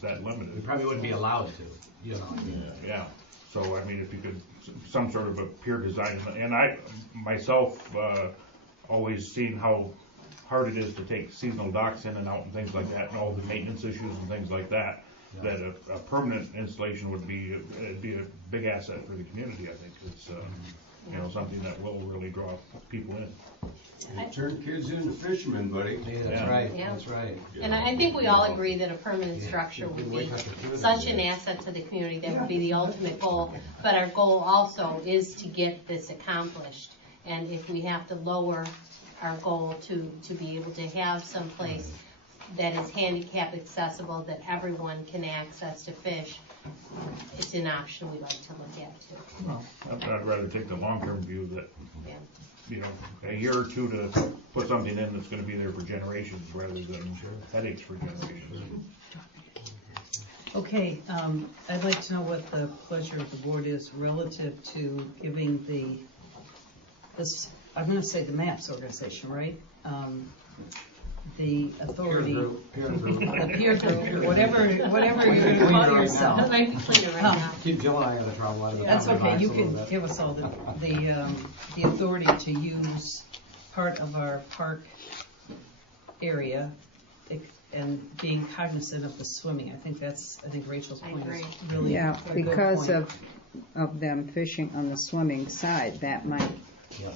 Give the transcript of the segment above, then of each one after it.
that limited. We probably wouldn't be allowed to, you know. Yeah. So I mean, if you could, some sort of a pier design, and I myself always seen how hard it is to take seasonal docks in and out and things like that, and all the maintenance issues and things like that. Yeah. That a permanent installation would be a big asset for the community. I think it's you know, something that will really draw people in. Turn kids into fishermen, buddy. Yeah, that's right. Yeah. That's right. And I think we all agree that a permanent structure would be such an asset to the community. That would be the ultimate goal. But our goal also is to get this accomplished. And if we have to lower our goal to be able to have some place that is handicap accessible, that everyone can access to fish, it's an option we like to look at too. Well, I'd rather take the long-term view that, yeah, you know, a year or two to put something in that's going to be there for generations rather than headaches for generations. Okay, I'd like to know what the pleasure of the board is relative to giving this, I'm going to say the MAPS organization, right? The authority, peer group. the peer group, whatever you're going to call yourself. that might be cleaner right now. Keep Jill and I out of trouble. That's okay. You can give us all the authority to use part of our park area and being cognizant of the swimming. I think Rachel's point is really a because good point. of them fishing on the swimming side, that might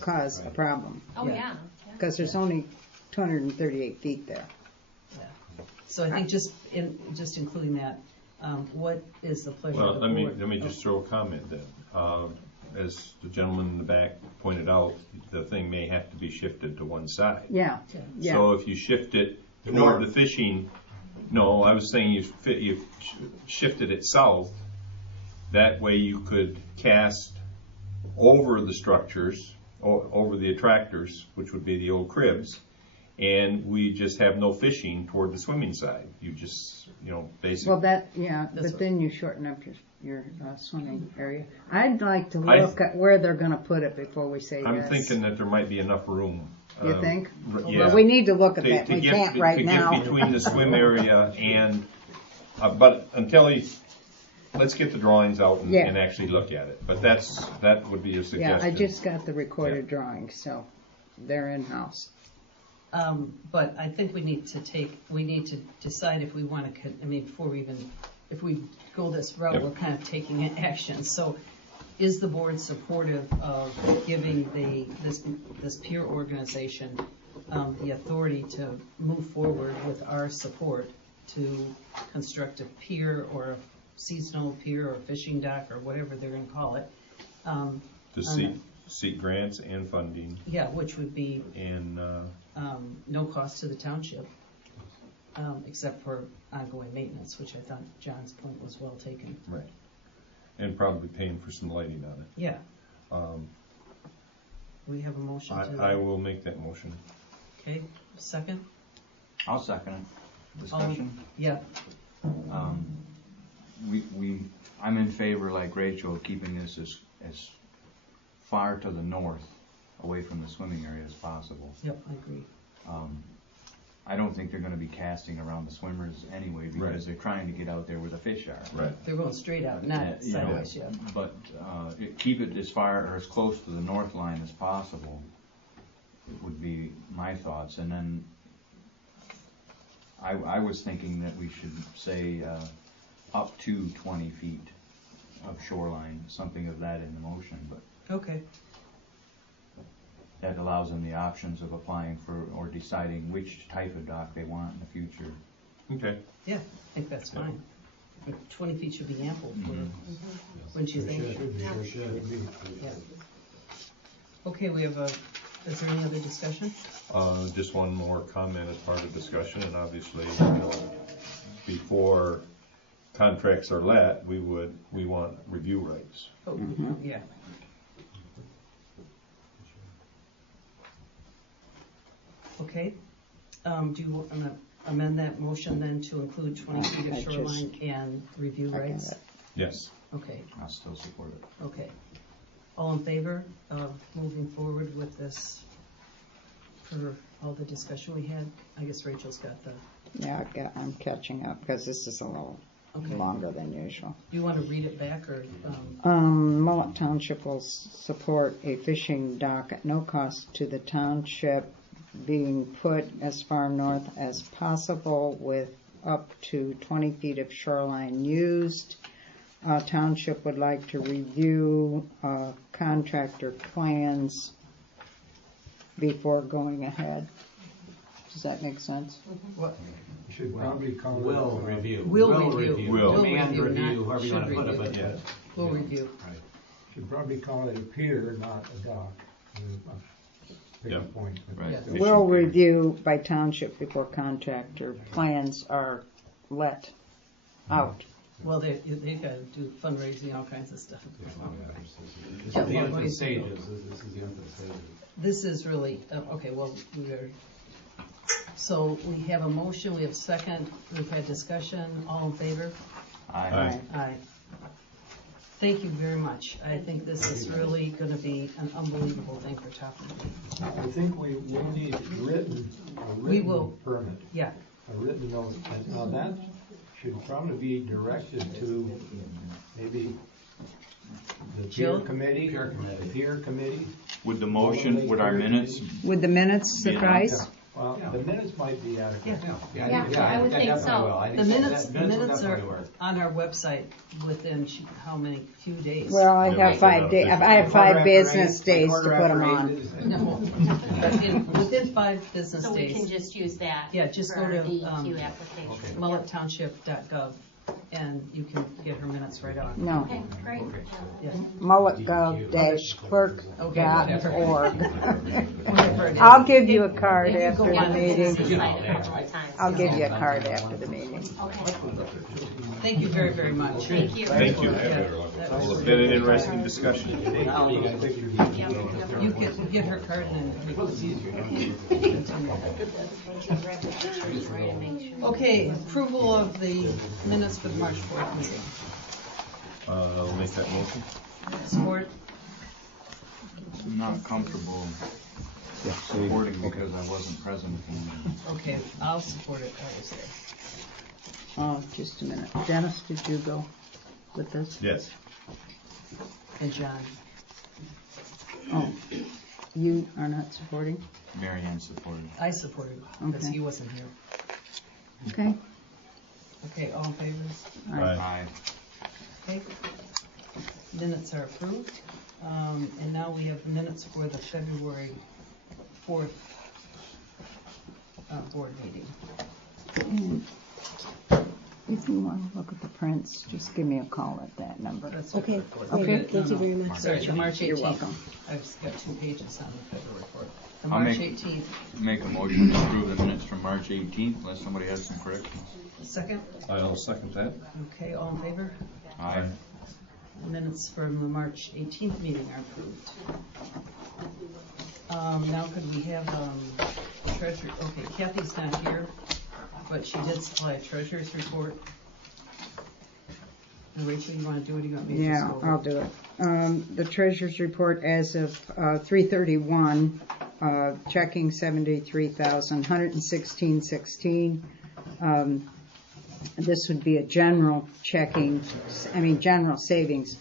cause a problem. Oh yeah. Because there's only 238 feet there. Yeah. So I think just including that, what is the pleasure of the Well, board? let me just throw a comment then. As the gentleman in the back pointed out, the thing may have to be shifted to one side. Yeah. So if you shift it toward the fishing, no, I was saying you shifted it south. That way you could cast over the structures, over the attractors, which would be the old cribs, and we just have no fishing toward the swimming side. You just, you know, basically. Well, but then you shorten up your swimming area. I'd like to look at where they're going to put it before we say I'm yes. thinking that there might be enough room. You think? Yeah. Well, we need to look at that. We can't right now. To get between the swim area and, but let's get the drawings out and actually look at it. But that would be a suggestion. Yeah, I just got the recorded drawings, so they're in-house. But I think we need to decide if we want to, if we go this route, we're kind of taking action. So is the board supportive of giving this peer organization the authority to move forward with our support to construct a pier or a seasonal pier or fishing dock or whatever they're going to call it? To seek grants and funding. Yeah, which would be and no cost to the township, except for ongoing maintenance, which I thought John's point was well taken. Right. And probably paying for some lighting on it. Yeah. We have a motion to... I will make that motion. Okay, second? I'll second it. Discussion? Yeah. I'm in favor, like Rachel, of keeping this as far to the north, away from the swimming area as possible. Yep, I agree. I don't think they're going to be casting around the swimmers anyway, because they're trying to get out there where the fish are. Right. They're going straight out, not sideways yet. But keep it as far or as close to the north line as possible. It would be my thoughts. And then I was thinking that we should say up to 20 feet of shoreline, something of that in the motion. But okay. That allows them the options of applying for or deciding which type of dock they want in the future. Okay. Yeah, I think that's fine. 20 feet should be ample for, wouldn't you think? Yeah. Okay, we have is there any other discussion? Just one more comment as part of discussion, and obviously, before contracts are let, we want review rights. Oh, yeah. Okay. Do you want to amend that motion then to include 20 feet of shoreline and review rights? Yes. Okay. I'll still support it. Okay. All in favor of moving forward with this for all the discussion we had? I guess Rachel's got the... Yeah, I'm catching up because this is a little Okay. longer than usual. Do you want to read it back or? Mullet Township will support a fishing dock at no cost to the township being put as far north as possible with up to 20 feet of shoreline used. Township would like to review contractor plans before going ahead. Does that make sense? What? You should probably call it. Will review. Will review. Will. Demand review, review, not however you want to should put it, review. but. We'll review. Right. Should probably call it a pier, not a dock. Pick a Yeah. point. Right. Yeah. Fishing Will pier. review by township before contractor plans are let out. Well, they gotta do fundraising, all kinds of stuff. This is the end of the stages. This is the end of the stages. This is really, okay, well, so we have a motion, we have a second, we've had discussion, all in favor? Aye. Aye. Thank you very much. I think this is really gonna be an unbelievable thing for Topper. I think we will need a written will. permit, Yeah, a written notice. And now that should probably be directed to maybe the Jill? peer committee. Peer committee. Would the motion, would our minutes, Would the minutes Be enough? suffice? Well, the minutes might be adequate. Yeah, I would think so. the minutes are on our website within how many, few days? Well, I Yeah, have 5 days, I have 5 business days to put them on. No, but within 5 business So we can days, just use that. Yeah, just for go to, the DEQ application. mullettownship.gov, and you can get her minutes right on. No, Okay, great. Yeah. mulletgov-clerk.org. Whatever it is. I'll give you a card If you after go the on meeting. business site a couple of times. I'll give you a card after the meeting. Okay, Thank you very, very much. thank you. Thank you. Yeah, that was- It's been an interesting discussion. You can get her card and okay, approval of the minutes for the March 4th meeting. I'll make that motion. Support? I'm not comfortable supporting because I wasn't present. Okay, I'll support it, I will say. Oh, just a minute. Dennis, did you go with this? Yes. And John? Oh, you are not supporting? Mary Ann supported. I supported because Okay. he wasn't here. Okay. Okay, all in favor? All right. Aye. Okay. Minutes are approved. And now we have the minutes for the February 4th board meeting. And if you want to look at the prints, just give me a call at that number. That's Okay. Okay. Thank you very much. Sorry, the March 18th. You're welcome. I've got 2 pages on the February 4th. The I'll March make- 18th, Make a motion to approve the minutes from March 18th, unless somebody has some corrections. second. I'll second that. Okay, all in favor? Aye. Minutes from the March 18th meeting are approved. Now could we have treasurer, okay, Kathy's not here, but she did supply a treasurer's report. And Rachel, you want to do it, or you want me to just Yeah, go over I'll do it. The treasurer's report as of 3/31, checking 73,116.16. This would be a general checking, general savings,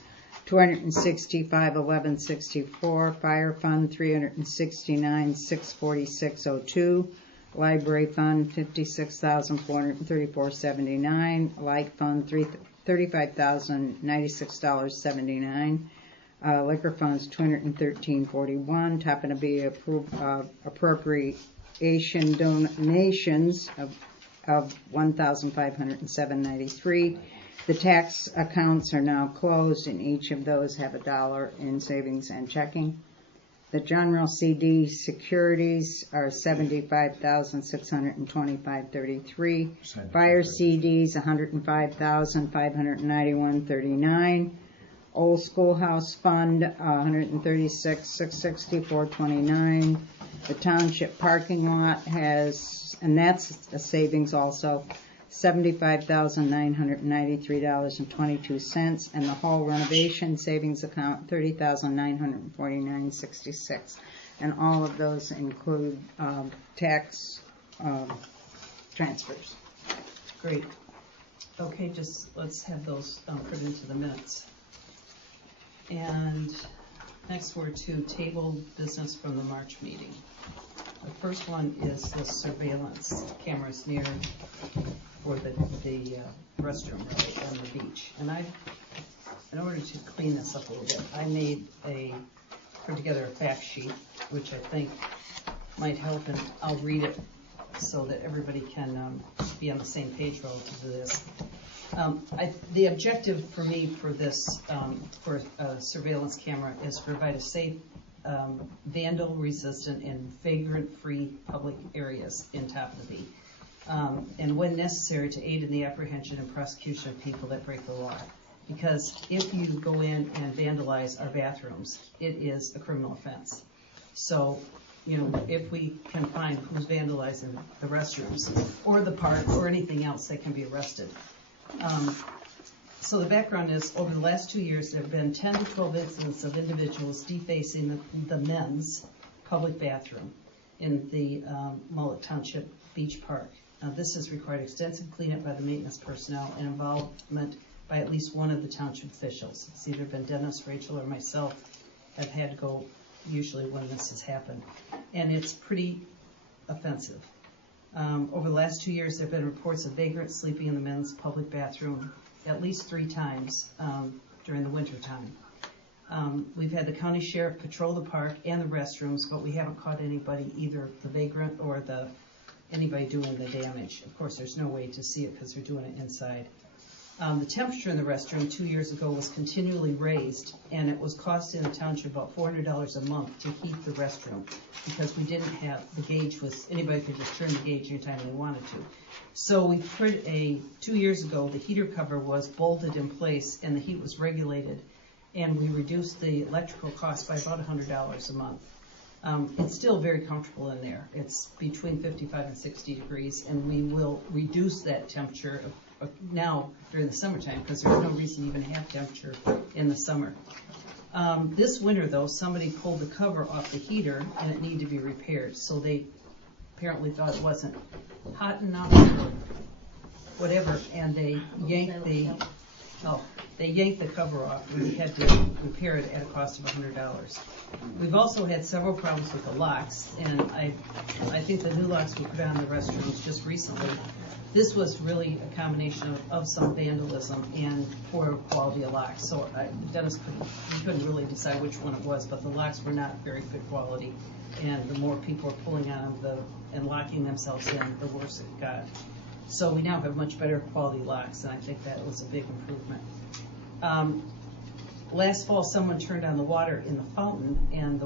265,1164, fire fund 369,646.02, library fund 56,434.79, light fund 35,096.79, liquor funds 213.41, happen to be appropriation donations of 1,507.93. The tax accounts are now closed, and each of those have $1 in savings and checking. The general CD securities are 75,625.33. Fire CDs 105,591.39. Old Schoolhouse Fund 136,664.29. The township parking lot has, and that's a savings also, $75,993.22, and the hall renovation savings account $30,949.66, and all of those include tax transfers. Great. Okay, just let's have those put into the minutes. And next we're to table business from the March meeting. The first one is the surveillance cameras near for the restroom really on the beach. And in order to clean this up a little bit, I put together a fact sheet, which I think might help, and I'll read it so that everybody can be on the same page relative to this. The objective for me for this, for a surveillance camera, is to provide a safe, vandal-resistant, and vagrant-free public areas in Topanabee, and when necessary, to aid in the apprehension and prosecution of people that break the law. Because if you go in and vandalize our bathrooms, it is a criminal offense. So, if we can find who's vandalizing the restrooms or the park or anything else, they can be arrested. So the background is, over the last 2 years, there have been 10 to 12 incidents of individuals defacing the men's public bathroom in the Mullet Township Beach Park. This has required extensive cleanup by the maintenance personnel and involvement by at least one of the township officials. It's either been Dennis, Rachel, or myself have had to go usually when this has happened. And it's pretty offensive. Over the last 2 years, there have been reports of vagrants sleeping in the men's public bathroom at least 3 times during the winter time. We've had the county sheriff patrol the park and the restrooms, but we haven't caught anybody, either the vagrant or anybody doing the damage. Of course, there's no way to see it because they're doing it inside. The temperature in the restroom 2 years ago was continually raised, and it was costing the township about $400 a month to heat the restroom because we didn't have the gauge. Anybody could just turn the gauge anytime they wanted to. So we put 2 years ago, the heater cover was bolted in place and the heat was regulated, and we reduced the electrical cost by about $100 a month. It's still very comfortable in there. It's between 55 and 60 degrees, and we will reduce that temperature now during the summertime because there's no reason to even have temperature in the summer. This winter, though, somebody pulled the cover off the heater and it needed to be repaired. So they apparently thought it wasn't hot enough or whatever, and they yanked the cover off, and we had to repair it at a cost of $100. We've also had several problems with the locks, and I think the new locks we put on the restrooms just recently, this was really a combination of some vandalism and poor quality of locks. So Dennis couldn't really decide which one it was, but the locks were not very good quality, and the more people were pulling on them and locking themselves in, the worse it got. So we now have much better quality locks, and I think that was a big improvement. Last fall, someone turned on the water in the fountain and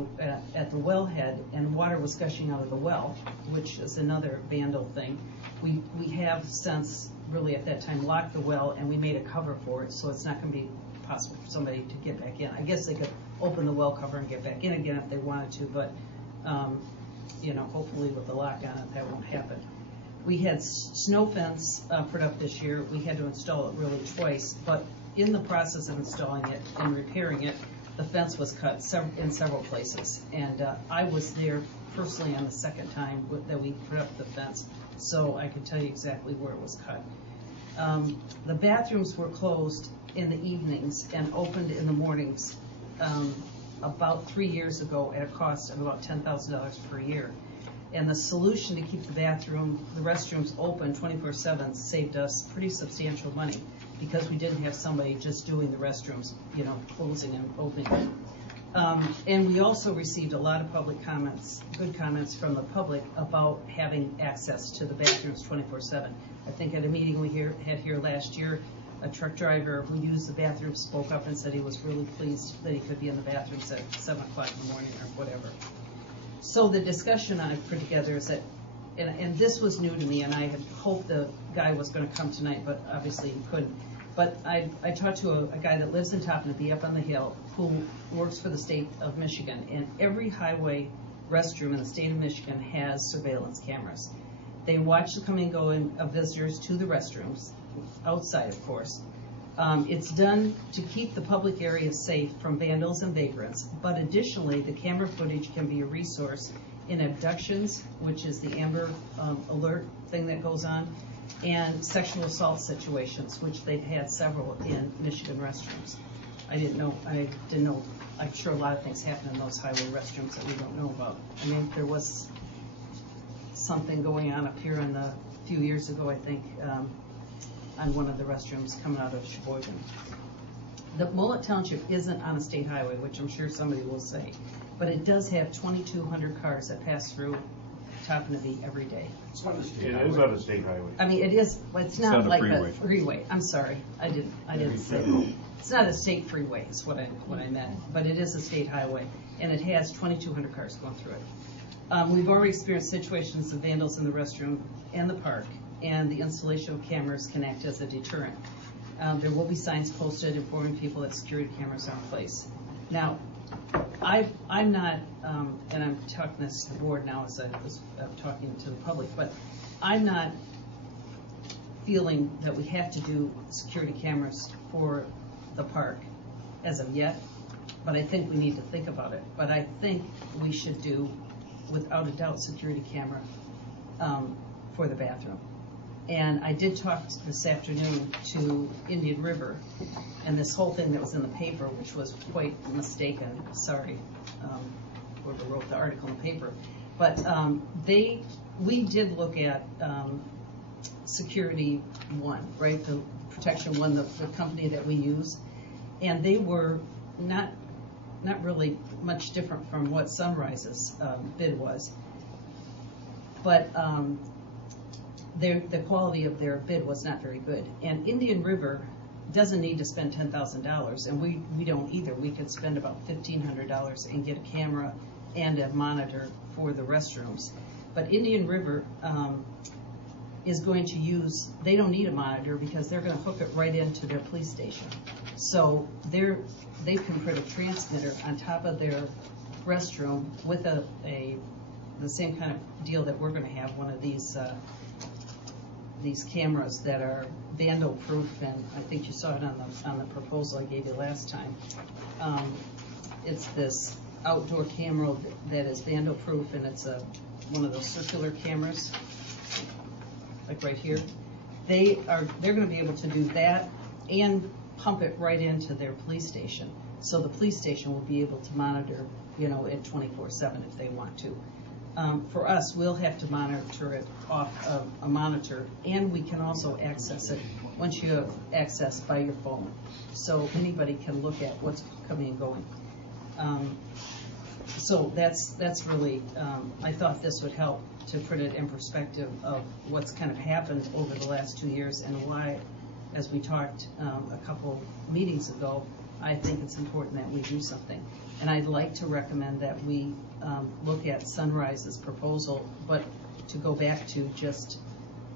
at the wellhead, and water was gushing out of the well, which is another vandal thing. We have since, really at that time, locked the well, and we made a cover for it, so it's not going to be possible for somebody to get back in. I guess they could open the well cover and get back in again if they wanted to, but hopefully with the lock on it, that won't happen. We had snow fence put up this year. We had to install it really twice, but in the process of installing it and repairing it, the fence was cut in several places. And I was there personally on the second time that we put up the fence, so I can tell you exactly where it was cut. The bathrooms were closed in the evenings and opened in the mornings about 3 years ago at a cost of about $10,000 per year. And the solution to keep the restrooms open 24/7 saved us pretty substantial money because we didn't have somebody just doing the restrooms, closing and opening. And we also received a lot of public comments, good comments from the public about having access to the bathrooms 24/7. I think at a meeting we had here last year, a truck driver who used the bathroom spoke up and said he was really pleased that he could be in the bathrooms at 7 o'clock in the morning or whatever. So the discussion I put together is that, and this was new to me, and I had hoped the guy was going to come tonight, but obviously he couldn't. But I talked to a guy that lives in Topanabee up on the hill who works for the state of Michigan, and every highway restroom in the state of Michigan has surveillance cameras. They watch the coming and going of visitors to the restrooms, outside of course. It's done to keep the public areas safe from vandals and vagrants, but additionally, the camera footage can be a resource in abductions, which is the Amber Alert thing that goes on, and sexual assault situations, which they've had several in Michigan restrooms. I didn't know, I'm sure a lot of things happen in those highway restrooms that we don't know about. I mean, there was something going on up here a few years ago, I think, on one of the restrooms coming out of Sheboygan. The Mullet Township isn't on a state highway, which I'm sure somebody will say, but it does have 2,200 cars that pass through Toppinabee every day. It is on a state highway. I mean, it is, but it's not not a like freeway. a freeway. I'm sorry, I didn't say. It's not a state freeway, is what I meant, but it is a state highway, and it has 2,200 cars going through it. We've already experienced situations of vandals in the restroom and the park, and the installation of cameras can act as a deterrent. There will be signs posted informing people that security cameras are in place. Now, I'm not, and I'm talking this to the board now as I was talking to the public, but I'm not feeling that we have to do security cameras for the park as of yet, but I think we need to think about it. But I think we should do, without a doubt, security camera for the bathroom. And I did talk this afternoon to Indian River, and this whole thing that was in the paper, which was quite mistaken, sorry, whoever wrote the article in the paper, but we did look at Security One, right, the Protection One, the company that we use, and they were not really much different from what Sunrise's bid was, but the quality of their bid was not very good. And Indian River doesn't need to spend $10,000, and we don't either. We could spend about $1,500 and get a camera and a monitor for the restrooms. But Indian River is going to use, they don't need a monitor because they're going to hook it right into their police station. So they can put a transmitter on top of their restroom with the same kind of deal that we're going to have, one of these cameras that are vandal proof, and I think you saw it on the proposal I gave you last time. It's this outdoor camera that is vandal proof, and it's one of those circular cameras, like right here. They're going to be able to do that and pump it right into their police station. So the police station will be able to monitor, at 24/7 if they want to. For us, we'll have to monitor it off of a monitor, and we can also access it once you have access by your phone. So anybody can look at what's coming and going. So that's really, I thought this would help to put it in perspective of what's kind of happened over the last 2 years and why, as we talked a couple meetings ago, I think it's important that we do something. And I'd like to recommend that we look at Sunrise's proposal, but to go back to just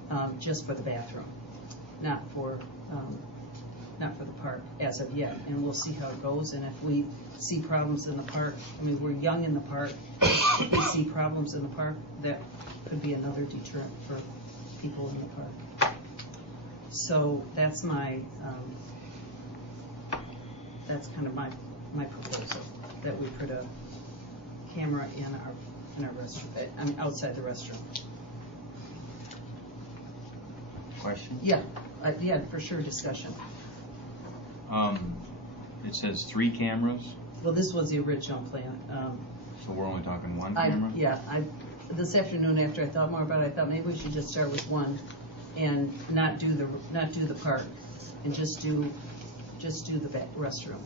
for the bathroom, not for the park as of yet. And we'll see how it goes. And if we see problems in the park, I mean, we're young in the park. If we see problems in the park, that could be another deterrent for people in the park. So that's kind of my proposal, that we put a camera in our restroom, outside the restroom. Question? Yeah, for sure, discussion. It says 3 cameras, Well, this was the original plan. so we're only talking 1 camera? This afternoon, after I thought more about it, I thought maybe we should just start with 1 and not do the park, and just do the back restroom.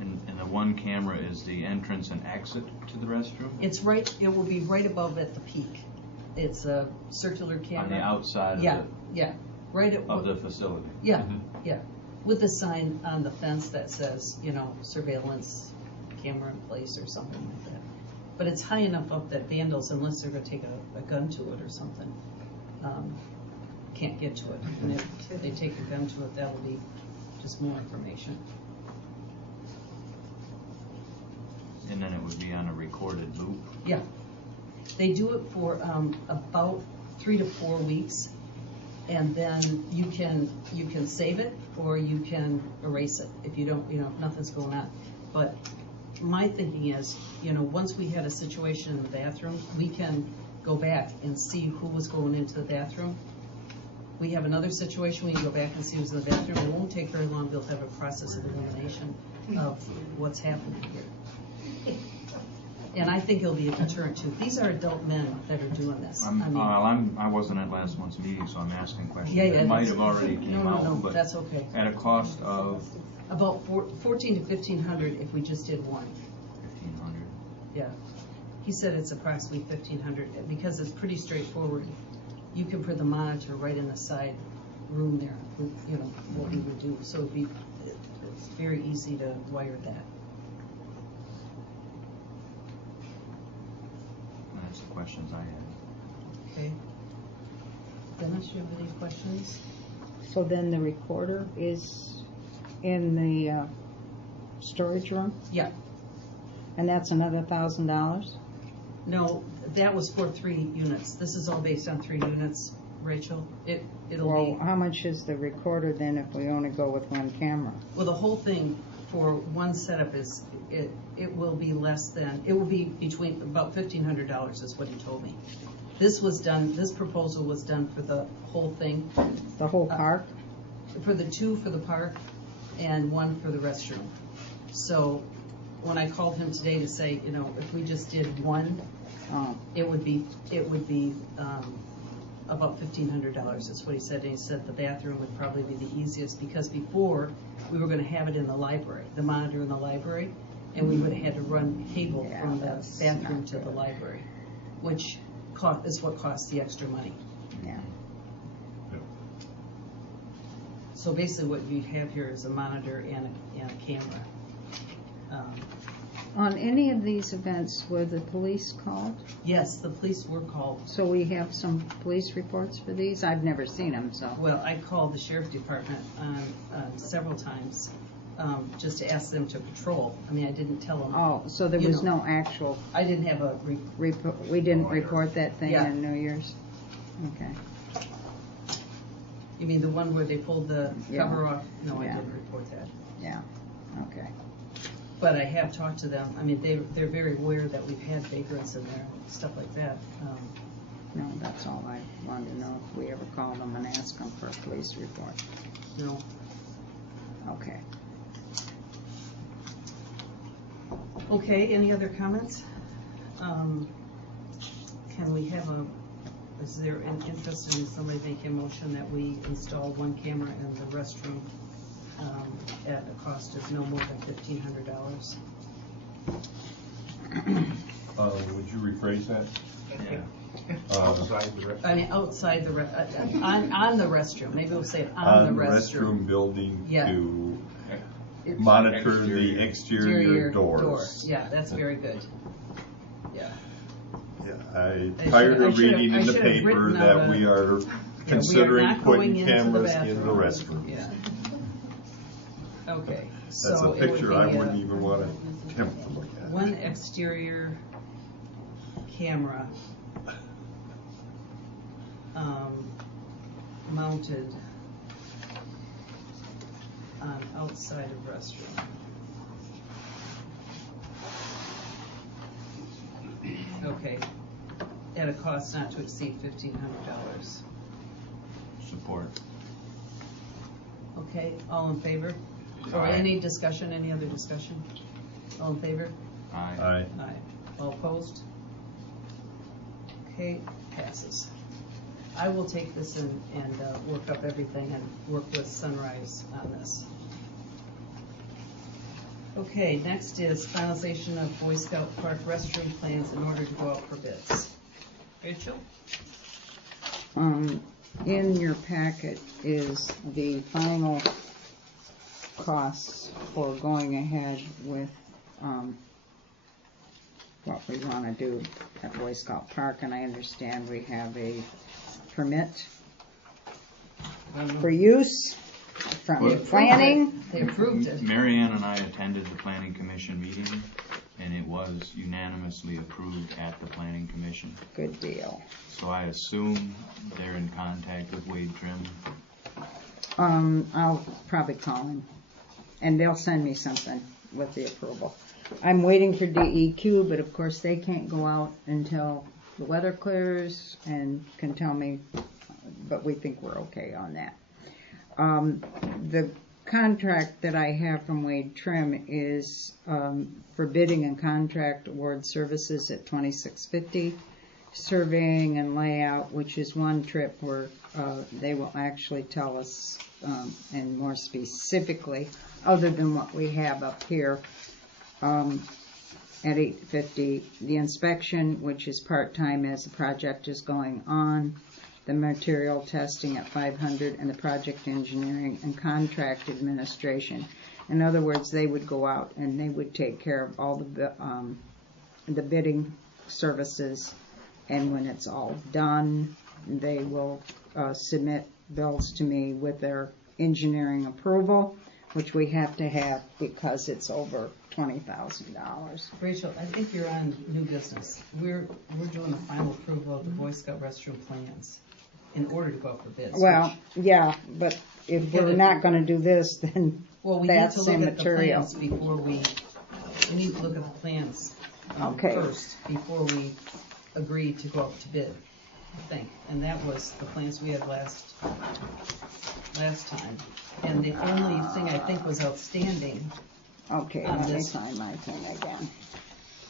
And the 1 camera is the entrance and exit to the restroom? It will be right above at the peak. It's a circular camera. On the outside right of the facility? Yeah, with a sign on the fence that says, surveillance camera in place or something like that. But it's high enough up that vandals, unless they're going to take a gun to it or something, can't get to it. And if they take a gun to it, that'll be just more information. And then it would be on a recorded loop? Yeah. They do it for about 3 to 4 weeks, and then you can save it or you can erase it if you don't, if nothing's going on. But my thinking is, once we had a situation in the bathroom, we can go back and see who was going into the bathroom we have another situation, we can go back and see who's in the bathroom. It won't take very long, they'll have a process of elimination of what's happening here. And I think it'll be a deterrent too. These are adult men that are doing this. I wasn't at last month's meeting, so I'm asking questions. Yeah, It might that's- have already came out, No, but that's okay. at a cost of About 14 to 1,500 if we just did one. 1,500. Yeah. He said it's approximately 1,500 because it's pretty straightforward. You can put the monitor right in the side room there, you know, what we would do. So it's very easy to wire that. That's the questions I had. Okay. Dennis, you have any questions? So then the recorder is in the storage room, Yeah. and that's another $1,000? No, that was for 3 units. This is all based on 3 units, Rachel. It'll Well, be, how much is the recorder then if we only go with one camera? well, the whole thing for one setup is, it will be less than, it will be between about $1,500 is what he told me. This proposal was done for the whole thing, The whole park? for the 2 for the park and 1 for the restroom. So when I called him today to say, you know, if we just did 1, Oh, it would be about $1,500. That's what he said. And he said the bathroom would probably be the easiest because before we were going to have it in the library, the monitor in the library, and we would have had to run cable Yeah, from the that's bathroom not to the good. library, which is what costs the extra money. yeah. So basically, what you have here is a monitor and a camera. On any of these events, were the police called? Yes, the police were called. So we have some police reports for these? I've never seen them, so. Well, I called the sheriff's department several times just to ask them to patrol. I mean, I didn't tell them. Oh, so there You was know. no actual, I didn't have a we didn't report that thing Yeah. on New Year's? Okay. You mean the one where they pulled the Yeah. cover off? No, I Yeah. didn't report that. Yeah, okay. But I have talked to them. I mean, they're very aware that we've had vagrants in there, and stuff like that. No, that's all I wanted to know, if we ever called them and asked them for a police report. No. Okay. Okay, any other comments? Can we have is there an interest in somebody making a motion that we install 1 camera in the restroom at a cost of no more than $1,500? Would you rephrase that? Outside the rest. I mean, outside the, on the restroom, maybe we'll say it on the restroom. building Yeah. to monitor the exterior doors. Door. Yeah, that's very good. Yeah. I'm I tired should- of reading I in the should have paper written that out we are Yeah, considering we are not going putting into the cameras in the bathroom. restrooms. Yeah. Okay. That's So a it would picture I be, wouldn't even want to attempt to look at. 1 exterior camera mounted on outside of restroom. Okay, at a cost not to exceed $1,500. Support. Okay, all in favor? Or Aye. any discussion, any other discussion? All in favor? Aye. Aye. All opposed? Okay, passes. I will take this and work up everything and work with Sunrise on this. Okay, next is finalization of Boy Scout Park restroom plans in order to go out for bids. Rachel? In your packet is the final costs for going ahead with, what we want to do at Boy Scout Park, and I understand we have a permit for use from Well, planning. They approved it. Mary Ann and I attended the planning commission meeting, and it was unanimously approved at the planning commission. Good deal. So I assume they're in contact with Wade Trim. I'll probably call him, and they'll send me something with the approval. I'm waiting for DEQ, but of course they can't go out until the weather clears and can tell me but we think we're okay on that. The contract that I have from Wade Trim is for bidding and contract award services at $26.50, surveying and layout, which is one trip where they will actually tell us, and more specifically, other than what we have up here, at $850, the inspection, which is part-time as the project is going on, the material testing at $500, and the project engineering and contract administration. In other words, they would go out and they would take care of all the bidding services, and when it's all done, they will submit bills to me with their engineering approval, which we have to have because it's over $20,000. Rachel, I think you're on new business. We're doing the final approval of the Boy Scout restroom plans in order to go out for bids. Well, yeah, but if we're not going to do this, then Well, we need to that's look at the immaterial. plans before we need to look at the plans Okay. first, before we agree to go out to bid, I think. And that was the plans we had last time. And the only thing I think was outstanding, Okay, on let me this. find my thing again.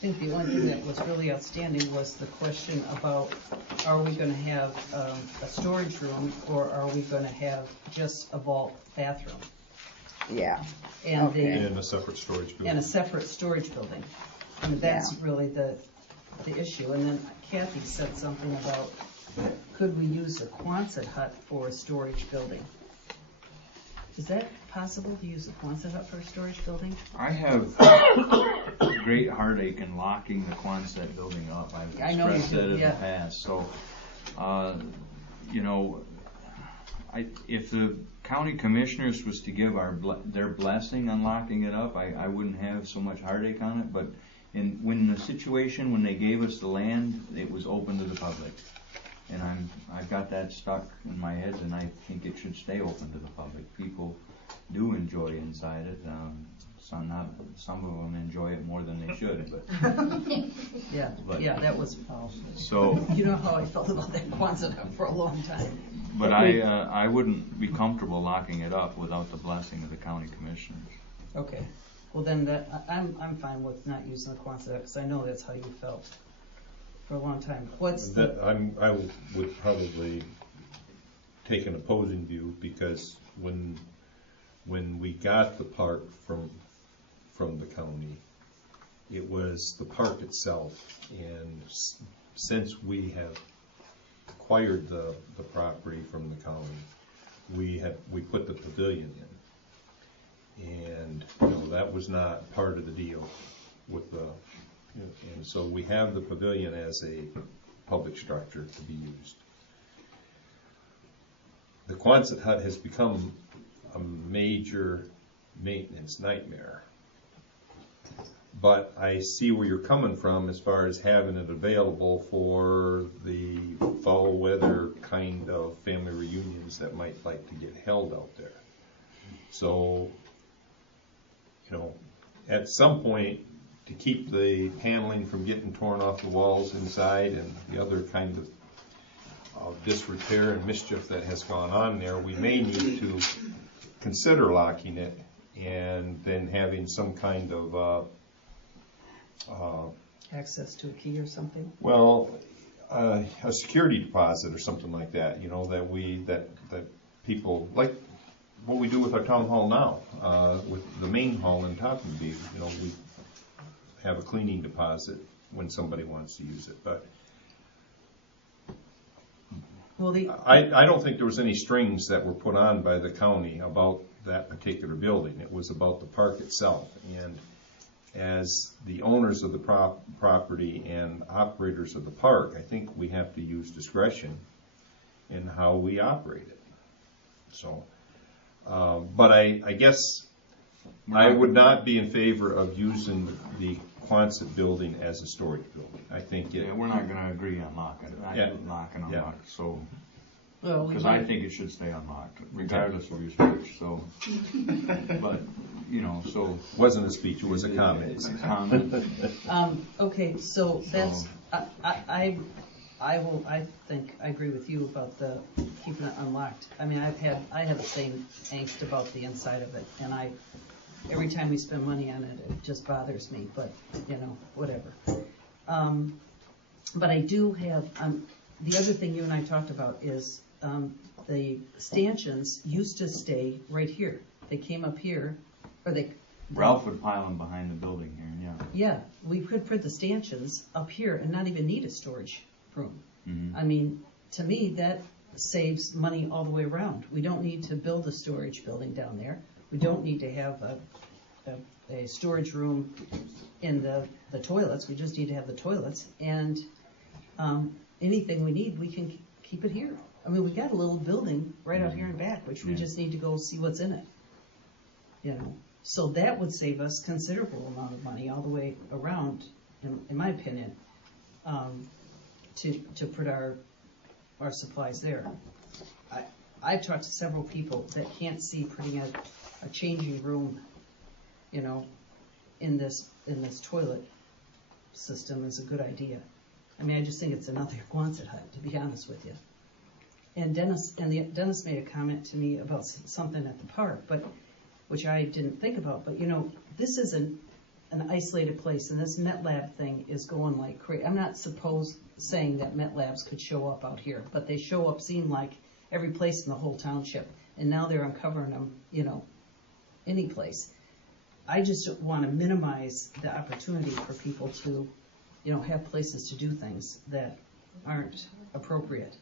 I think the only thing that was really outstanding was the question about, are we gonna have a storage room, or are we gonna have just a vault bathroom? Yeah, And Okay. And a separate storage building. and a separate storage building. I mean, that's really the issue. And then Kathy said something about, could we use a Quonset hut for a storage building? Is that possible to use a Quonset hut for a storage building? I have great heartache in locking the Quonset building up. I've I know you expressed do, that in yeah. the past. So, if the county commissioners was to give their blessing on locking it up, I wouldn't have so much heartache on it. But when the situation, when they gave us the land, it was open to the public. And I've got that stuck in my head, and I think it should stay open to the public. People do enjoy inside it. Some of them enjoy it more than they should, but Yeah, that was, so. you know how I felt about that Quonset hut for a long time. But I wouldn't be comfortable locking it up without the blessing of the county commissioners. Okay, well then I'm fine with not using the Quonset hut, because I know that's how you felt for a long time. I would probably take an opposing view, because when we got the park from the county, it was the park itself, and since we have acquired the property from the county, we put the pavilion in, and that was not part of the deal with the. And so we have the pavilion as a public structure to be used. The Quonset hut has become a major maintenance nightmare. But I see where you're coming from as far as having it available for the fall weather kind of family reunions that might like to get held out there. So, at some point, to keep the paneling from getting torn off the walls inside and the other kind of disrepair and mischief that has gone on there, we may need to consider locking it and then having some kind of Access to a key or something? well, a security deposit or something like that, that people, like what we do with our town hall now, with the main hall in Toppenby, we have a cleaning deposit when somebody wants to use it. But Well, I don't think there was any strings that were put on by the county about that particular building. It was about the park itself. And as the owners of the property and operators of the park, I think we have to use discretion in how we operate it. So, but I guess I would not be in favor of using the Quonset building as a storage building. I think it. Yeah, we're not going to agree on locking it. Yeah. So, well, because I think it should stay unlocked, regardless of your speech. So, but so Wasn't a speech, it was a comment. it's a comment. Okay, so that's, I think, I agree with you about the keeping it unlocked. I mean, I have the same angst about the inside of it, and every time we spend money on it, it just bothers me, but, whatever. But I do have, the other thing you and I talked about is, the stanchions used to stay right here. They came up here, or Ralph would pile them behind the building here, yeah. Yeah, we could put the stanchions up here and not even need a storage room. Mhm. I mean, to me, that saves money all the way around. We don't need to build a storage building down there. We don't need to have a storage room in the toilets. We just need to have the toilets. And anything we need, we can keep it here. I mean, we got a little building right out here in back, which we just need to go see what's in it. So that would save us considerable amount of money all the way around, in my opinion, to put our supplies there. I've talked to several people that can't see putting a changing room, in this toilet system is a good idea. I mean, I just think it's another Quonset hut, to be honest with you. And Dennis made a comment to me about something at the park, which I didn't think about. But this is an isolated place, and this MetLab thing is going like crazy. I'm not saying that MetLabs could show up out here, but they show up, seem like every place in the whole township, and now they're uncovering them, any place. I just want to minimize the opportunity for people to, have places to do things that aren't appropriate.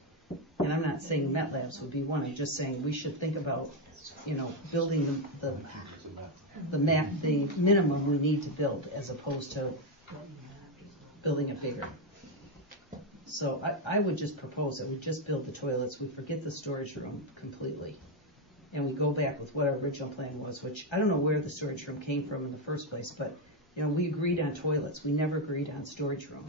And I'm not saying MetLabs would be one. I'm just saying we should think about, building the minimum we need to build as opposed to building it bigger. So I would just propose that we just build the toilets, we forget the storage room completely, and we go back with what our original plan was, which I don't know where the storage room came from in the first place, but we agreed on toilets. We never agreed on storage room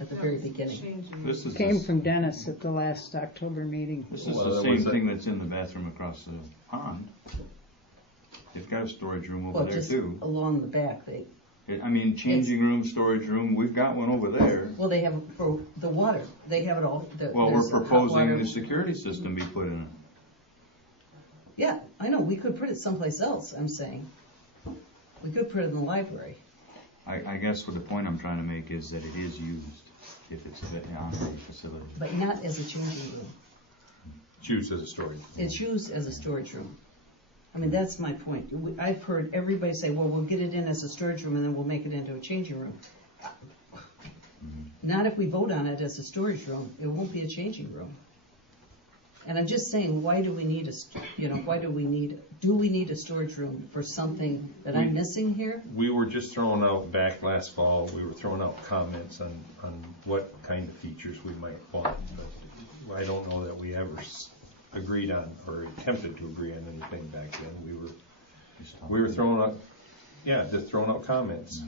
at the very beginning. This is Came from Dennis at the last October meeting. This is the same thing that's in the bathroom across the pond. They've got a storage room over there Just too. along the back, Changing room, storage room, we've got one over there. well, they have for the water. They have it all. Well, we're there's hot proposing water. the security system be put in it. Yeah, I know. We could put it someplace else. I'm saying we could put it in the library. I guess what the point I'm trying to make is that it is used if it's an operating facility. But not as a changing room. It's used as a storage. It's used as a storage room. I mean, that's my point. I've heard everybody say, well, we'll get it in as a storage room and then we'll make it into a changing room. Not if we vote on it as a storage room. It won't be a changing room. And I'm just saying, why do we need do we need a storage room for something that I'm missing here? We were just throwing out back last fall, we were throwing out comments on what kind of features we might want, but I don't know that we ever agreed on or attempted to agree on anything back then. We were throwing out, just throwing out comments.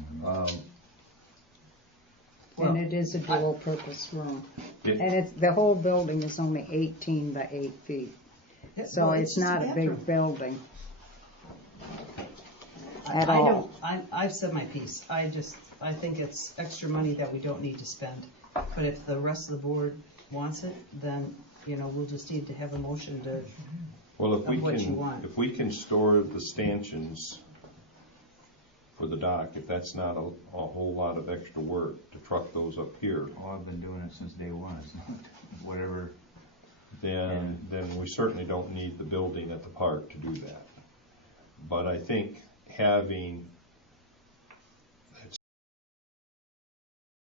And it is a dual-purpose room. It- And the whole building is only 18 by 8 feet. So Well, it's just not a big bathroom. building. I at all. don't, I've said my piece. I think it's extra money that we don't need to spend. But if the rest of the board wants it, then, we'll just need to have a motion to, Well, of what you want. if we can store the stanchions for the dock, if that's not a whole lot of extra work to truck those up here, Oh, I've been doing it since day one. It's not whatever. then we certainly don't need the building at the park to do that. But I think having